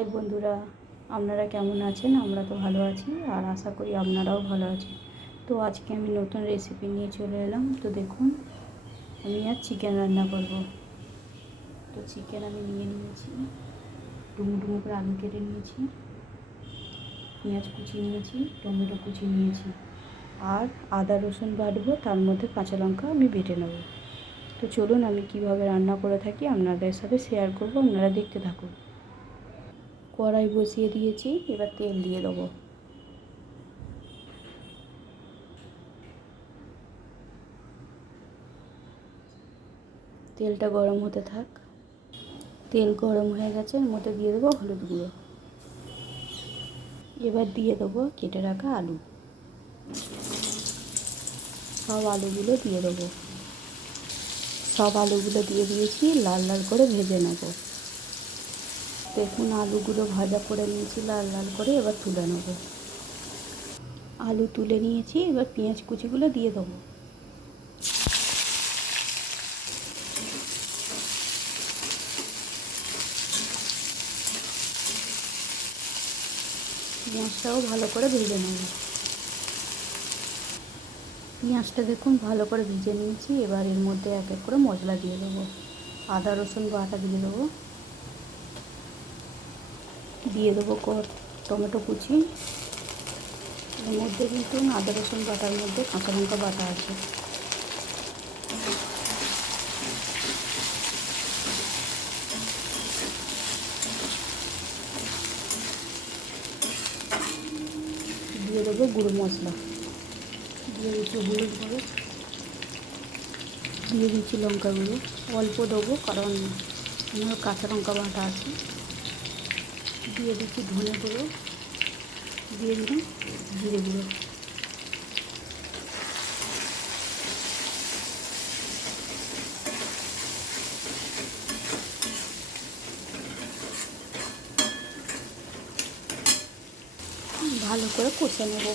High বন্ধুরা, আপনারা কেমন আছেন? আমরা তো ভালো আছি আর আশা করি আপনারাও ভালো আছেন। তো আজকে আমি নতুন রেসিপি নিয়ে চলে এলাম। তো দেখুন, আমি আজ চিকেন রান্না করব। তো চিকেন আমি নিয়ে নিয়েছি, ডুমো ডুমো করে আলু কেটে নিয়েছি, পেঁয়াজ কুচি নিয়েছি, টমেটো কুচি নিয়েছি আর আদা রসুন বাটবো, তার মধ্যে কাঁচা লঙ্কা আমি বেটে নেব। তো চলুন আমি কিভাবে রান্না করে থাকি আপনাদের সাথে শেয়ার করব, আপনারা দেখতে থাকুন। কড়াই বসিয়ে দিয়েছি, এবার তেল দিয়ে দেবো। তেলটা গরম হতে থাক। তেল গরম হয়ে গেছে, এর মধ্যে দিয়ে দেবো হলুদ গুঁড়ো। এবার দিয়ে দেবো কেটে রাখা আলু। সব আলুগুলো দিয়ে দেবো। সব আলুগুলো দিয়ে দিয়েছি, লাল লাল করে ভেজে নেব। দেখুন আলুগুলো ভাজা করে নিয়েছি লাল লাল করে, এবার তুলে নেব। আলু তুলে নিয়েছি, এবার পেঁয়াজ কুচিগুলো দিয়ে দেবো। পেঁয়াজটাও ভালো করে ভেজে নেব। পেঁয়াজটা দেখুন ভালো করে ভেজে নিয়েছি, এবার এর মধ্যে এক এক করে মশলা দিয়ে দেবো। আদা রসুন বাটা দিয়ে দেবো, দিয়ে দেবো টমেটো কুচি। এর মধ্যে কিন্তু আদা রসুন বাটার মধ্যে কাঁচা লঙ্কা বাটা আছে। দিয়ে দেবো গুঁড়ো মশলা, দিয়ে দিচ্ছি হলুদ গুঁড়ো, দিয়ে দিচ্ছি লঙ্কা গুঁড়ো। অল্প দেবো কারণ আমার কাঁচা লঙ্কা বাটা আছে। দিয়ে দিচ্ছি ধনে গুঁড়ো, দিয়ে দিলাম জিরে গুঁড়ো। ভালো করে কষে নেব।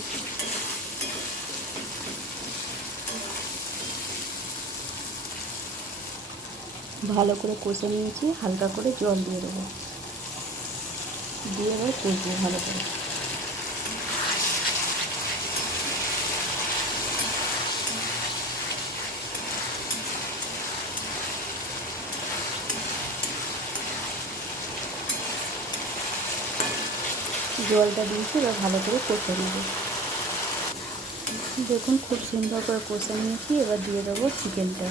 ভালো করে কষে নিয়েছি, হালকা করে জল দিয়ে দেবো, দিয়ে এবার কষবো ভালো করে। জলটা দিয়েছি, এবার ভালো করে কষে নেব। দেখুন খুব সুন্দর করে কষে নিয়েছি, এবার দিয়ে দেবো চিকেনটা।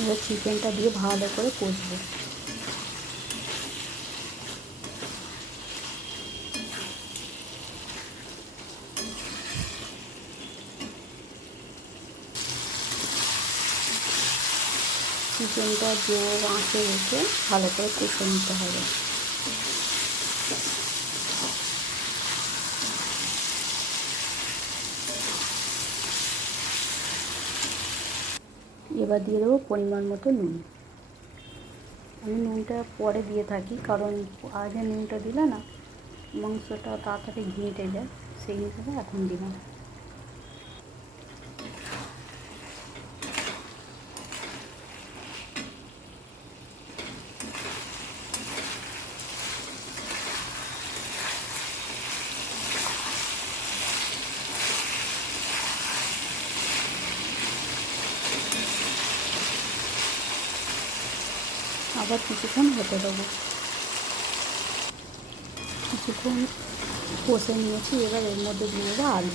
এবার চিকেনটা দিয়ে ভালো করে কষবো। চিকেনটা জোর আঁচে রেখে ভালো করে কষে নিতে হবে। এবার দিয়ে দেবো পরিমাণ মতো নুন। আমি নুনটা পরে দিয়ে থাকি, কারণ আগে নুনটা দিলে না মাংসটা তাড়াতাড়ি ঘেঁটে যায়, সেই হিসাবে এখন দিলাম। আবার কিছুক্ষণ হতে দেবো। কিছুক্ষণ কষে নিয়েছি, এবার এর মধ্যে দিয়ে দেবো আলু।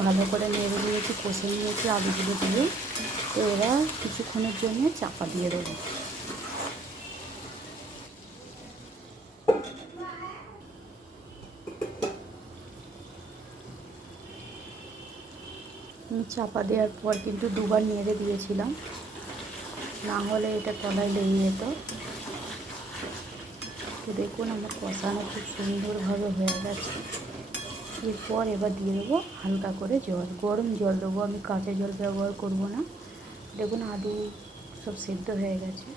ভালো করে নেড়ে নিয়েছি, কষে নিয়েছি আলুগুলো দিয়ে। তো এবার কিছুক্ষণের জন্য চাপা দিয়ে দেবো। চাপা দেওয়ার পর কিন্তু দুবার নেড়ে দিয়েছিলাম, না হলে এটা তলায় লেগে যেত। তো দেখুন আমার কষানো খুব সুন্দরভাবে হয়ে গেছে। এরপর এবার দিয়ে দেবো হালকা করে জল, গরম জল দেবো, আমি কাঁচা জল ব্যবহার করব না। দেখুন আলু সব সেদ্ধ হয়ে গেছে।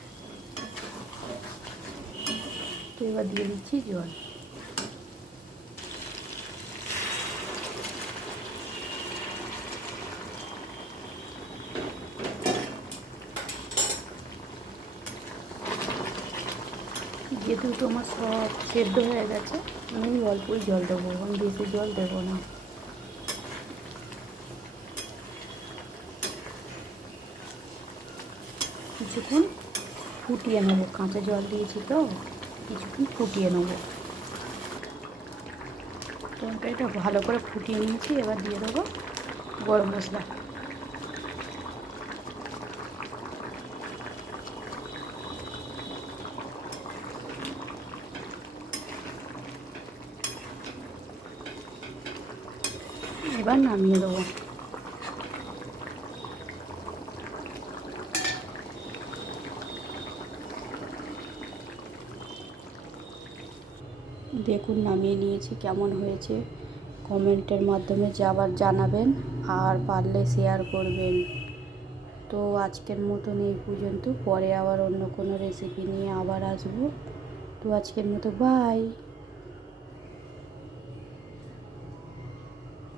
তো এবার দিয়ে দিচ্ছি জল। যেহেতু তোমার সব সেদ্ধ হয়ে গেছে, আমি অল্পই জল দেবো, আমি বেশি জল দেবো না। কিছুক্ষণ ফুটিয়ে নেবো, কাঁচা জল দিয়েছি তো কিছুক্ষণ ফুটিয়ে নেবো। তরকারিটা ভালো করে ফুটিয়ে নিয়েছি, এবার দিয়ে দেবো গরম মশলা। এবার নামিয়ে দেবো। দেখুন নামিয়ে নিয়েছি, কেমন হয়েছে কমেন্টের মাধ্যমে আবার জানাবেন, আর পারলে শেয়ার করবেন। তো আজকের মতন এই পর্যন্ত, পরে আবার অন্য কোনো রেসিপি নিয়ে আবার আসবো। তো আজকের মতো বাই।